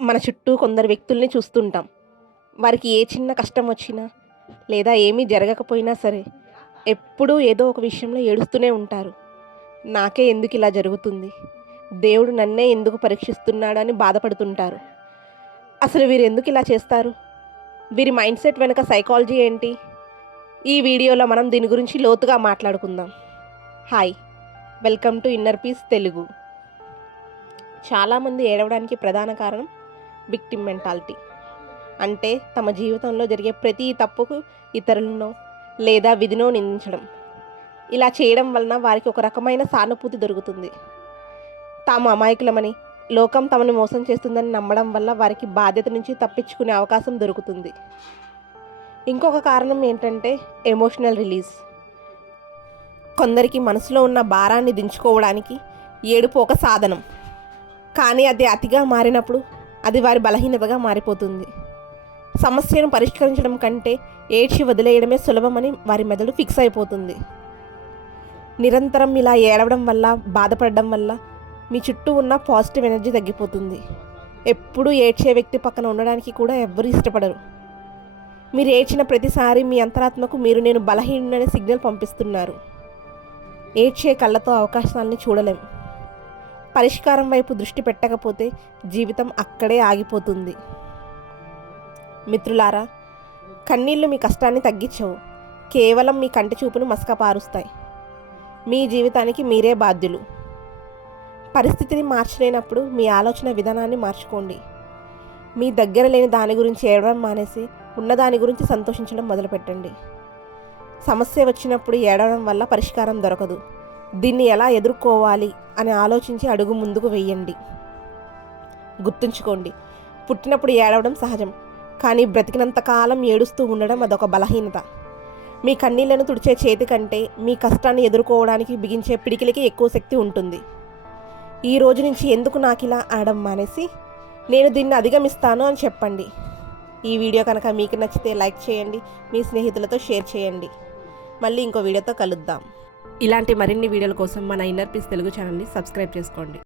మన చుట్టూ కొందరు వ్యక్తుల్ని చూస్తుంటాం. వారికి ఏ చిన్న కష్టం వచ్చినా లేదా ఏమీ జరగకపోయినా సరే ఎప్పుడూ ఏదో ఒక విషయంలో ఏడుస్తూనే ఉంటారు. నాకే ఎందుకు ఇలా జరుగుతుంది? దేవుడు నన్నే ఎందుకు పరీక్షిస్తున్నాడని బాధపడుతుంటారు. అసలు వీరు ఎందుకు ఇలా చేస్తారు? వీరి మైండ్ సెట్ వెనుక సైకాలజీ ఏంటి? ఈ వీడియోలో మనం దీని గురించి లోతుగా మాట్లాడుకుందాం. Hi, welcome to inner peace Telugu. చాలామంది ఏడవడానికి ప్రధాన కారణం విక్టిమ్ మెంటాలిటీ. అంటే తమ జీవితంలో జరిగే ప్రతి తప్పుకు ఇతరులనో లేదా విధినో నిందించడం. ఇలా చేయడం వలన వారికి ఒక రకమైన సానుభూతి దొరుకుతుంది. తాము అమాయకులమని, లోకం తమను మోసం చేస్తుందని నమ్మడం వల్ల వారికి బాధ్యత నుంచి తప్పించుకునే అవకాశం దొరుకుతుంది. ఇంకొక కారణం ఏంటంటే ఎమోషనల్ రిలీజ్. కొందరికి మనసులో ఉన్న భారాన్ని దించుకోవడానికి ఏడుపు ఒక సాధనం. కానీ అది అతిగా మారినప్పుడు అది వారి బలహీనతగా మారిపోతుంది. సమస్యను పరిష్కరించడం కంటే ఏడ్చి వదిలేయడమే సులభమని వారి మెదడు ఫిక్స్ అయిపోతుంది. నిరంతరం ఇలా ఏడవడం వల్ల, బాధపడడం వల్ల మీ చుట్టూ ఉన్న పాజిటివ్ ఎనర్జీ తగ్గిపోతుంది. ఎప్పుడూ ఏడ్చే వ్యక్తి పక్కన ఉండడానికి కూడా ఎవ్వరూ ఇష్టపడరు. మీరు ఏడ్చిన ప్రతిసారి మీ అంతరాత్మకు మీరు నేను బలహీనుడనే సిగ్నల్ పంపిస్తున్నారు. ఏడ్చే కళ్ళతో అవకాశాలని చూడలేం. పరిష్కారం వైపు దృష్టి పెట్టకపోతే జీవితం అక్కడే ఆగిపోతుంది. మిత్రులారా, కన్నీళ్లు మీ కష్టాన్ని తగ్గించవు, కేవలం మీ కంటి చూపును మసకపారుస్తాయి. మీ జీవితానికి మీరే బాధ్యులు. పరిస్థితిని మార్చలేనప్పుడు మీ ఆలోచన విధానాన్ని మార్చుకోండి. మీ దగ్గర లేని దాని గురించి ఏడవడం మానేసి ఉన్నదాని గురించి సంతోషించడం మొదలుపెట్టండి. సమస్య వచ్చినప్పుడు ఏడవడం వల్ల పరిష్కారం దొరకదు. దీన్ని ఎలా ఎదుర్కోవాలి అని ఆలోచించి అడుగు ముందుకు వేయండి. గుర్తుంచుకోండి, పుట్టినప్పుడు ఏడవడం సహజం, కానీ బ్రతికినంతకాలం ఏడుస్తూ ఉండడం అదొక బలహీనత. మీ కన్నీళ్లను తుడిచే చేతి కంటే మీ కష్టాన్ని ఎదుర్కోవడానికి బిగించే పిడికిలికి ఎక్కువ శక్తి ఉంటుంది. ఈ రోజు నుంచి ఎందుకు నాకు ఇలా ఆడడం మానేసి నేను దీన్ని అధిగమిస్తాను అని చెప్పండి. ఈ వీడియో కనుక మీకు నచ్చితే లైక్ చేయండి, మీ స్నేహితులతో షేర్ చేయండి. మళ్ళీ ఇంకో వీడియోతో కలుద్దాం. ఇలాంటి మరిన్ని వీడియోల కోసం మన ఇన్నర్ పీస్ తెలుగు ఛానల్ని సబ్స్క్రైబ్ చేసుకోండి.